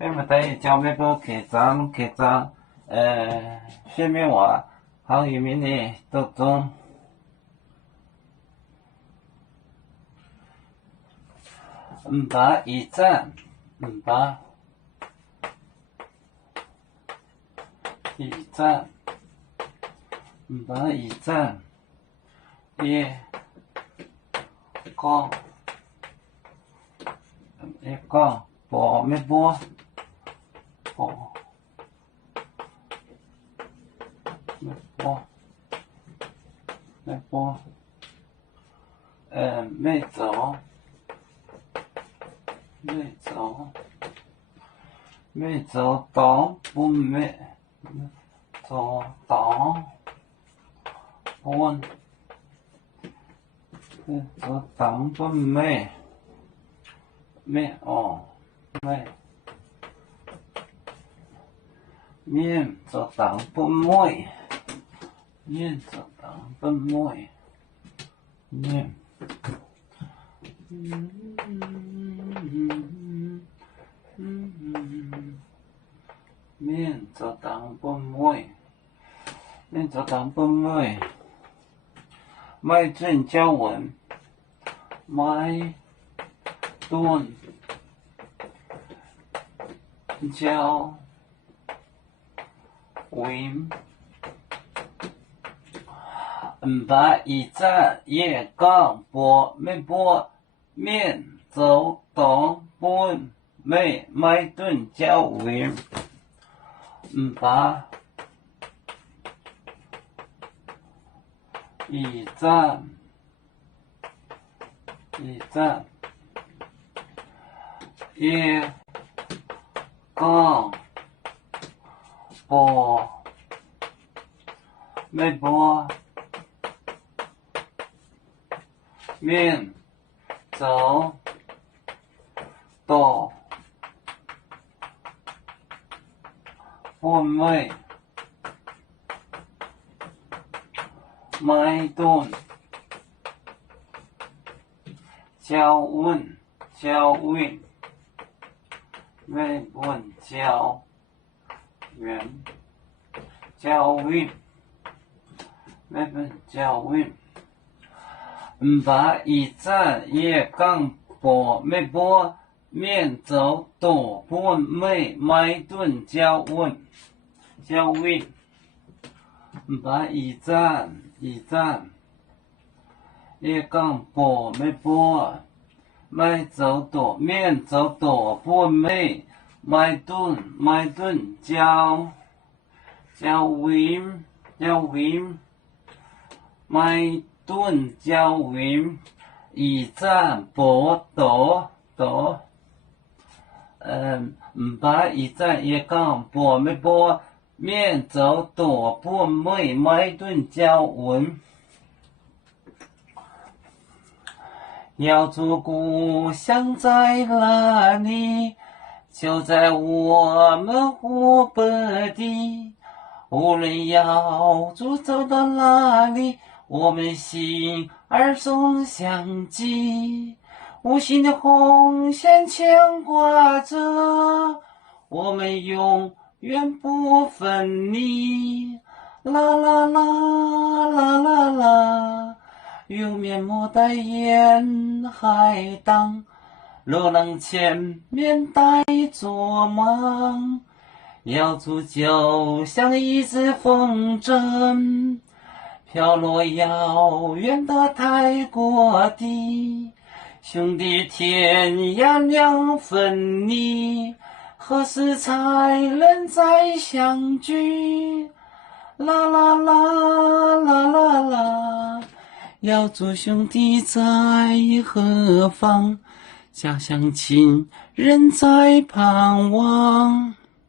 因为第照要搁客栈，下面话好移民的都中。500一站，500一站，500一站，一个播没播？没播，没走。没走到不没走到不走到不没面走到不没面走到不没面。面做当不妹，面做当不妹，麦正交文，麦顿交文，500一站夜杠播没播，面走当不妹，麦顿交文。500一站一杠播没播面走到不妹麦顿交文没问交文没问交文500一站夜杠播没播面走到不妹麦顿交文500一站夜杠播没播麦走到面走到不妹麦顿交文麦顿交文一站播到500一站夜杠播没播面走到不妹麦顿交文。要做故乡在哪里？就在我们湖北地。无论要走到哪里，我们心儿总相系。无形的红线牵挂着，我们永远不分离。啦啦啦啦啦啦。有面膜代言海荡，流浪前面带着梦，要煮就像一只风筝，飘落遥远的泰国地。兄弟天涯两分离，何时才能再相聚？啦啦啦啦啦啦。要祝兄弟在何方？家乡亲人在盼望。